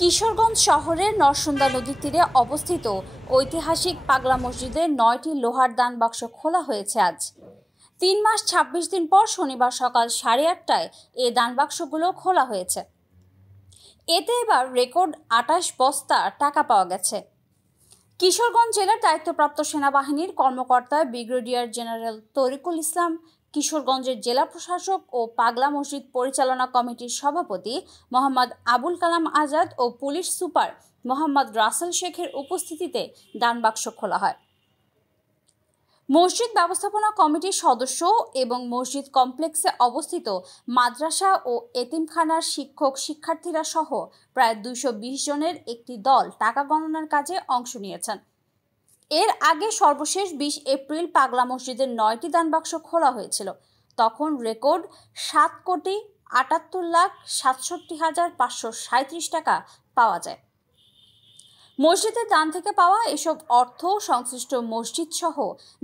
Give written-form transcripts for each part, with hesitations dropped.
কিশোরগঞ্জ শহরের নরসুন্দা নদীর তীরে অবস্থিত ঐতিহাসিক পাগলা মসজিদের 9টি লোহার দান বাক্স খোলা হয়েছে আজ 3 মাস 26 দিন পর শনিবার সকাল 8:30টায় এই দান বাক্সগুলো খোলা হয়েছে। এতে এবার রেকর্ড 28 বস্তা টাকা পাওয়া গেছে। কিশোরগঞ্জ জেলার দায়িত্বপ্রাপ্ত সেনাবাহিনীর কর্মকর্তা ব্রিগেডিয়ার জেনারেল তরিকুল ইসলাম, কিশোরগঞ্জের জেলা প্রশাসক ও পাগলা মসজিদ পরিচালনা কমিটির সভাপতি মোহাম্মদ আবুল কালাম আজাদ ও পুলিশ সুপার মোহাম্মদ রাসেল শেখের উপস্থিতিতে দান বাক্স খোলা হয়। মসজিদ ব্যবস্থাপনা কমিটির সদস্য এবং মসজিদ কমপ্লেক্সে অবস্থিত মাদ্রাসা ও এতিমখানার শিক্ষক শিক্ষার্থীরা সহ প্রায় 220 জনের একটি দল টাকা গণনার কাজে অংশ নিয়েছেন। এর আগে সর্বশেষ 20 এপ্রিল পাগলা মসজিদের 9টি দান বাক্স খোলা হয়েছিল। তখন রেকর্ড 7,78,67,537 টাকা পাওয়া যায়। মসজিদের দান থেকে পাওয়া এসব অর্থ সংশ্লিষ্ট মসজিদ সহ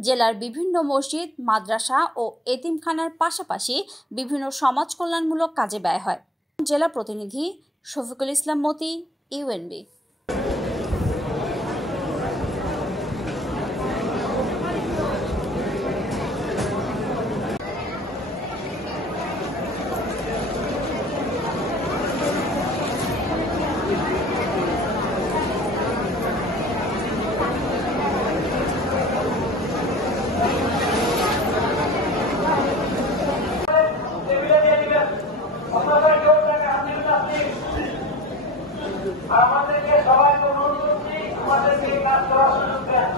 জেলার বিভিন্ন মসজিদ, মাদ্রাসা ও এতিমখানার পাশাপাশি বিভিন্ন সমাজ কল্যাণমূলক কাজে ব্যয় হয়। জেলা প্রতিনিধি শফিকুল ইসলাম মতি, ইউএনবি। আমাদেরকে সবাইকে অনুরোধ করছি, আমাদেরকে কাজ করার সুযোগ দেন।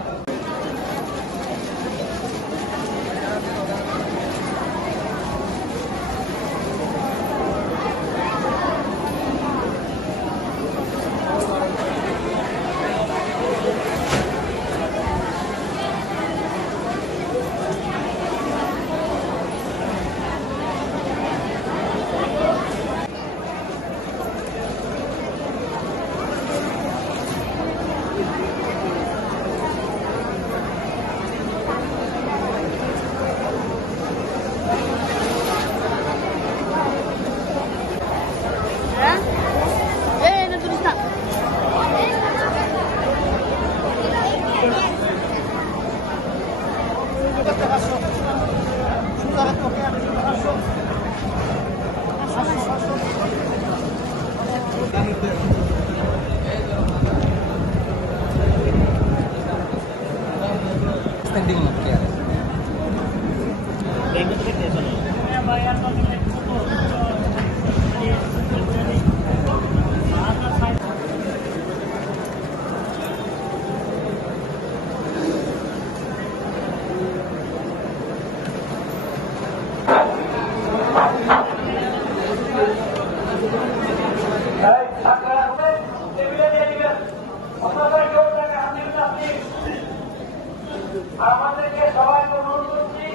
আমাদেরকে সবাইকে অনুরোধ করছি।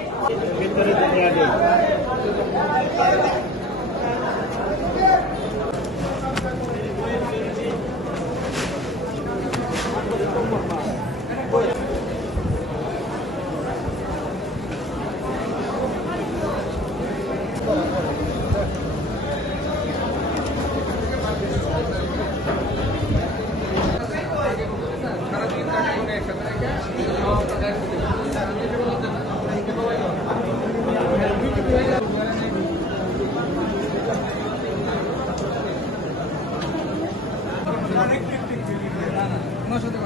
আমার সাথে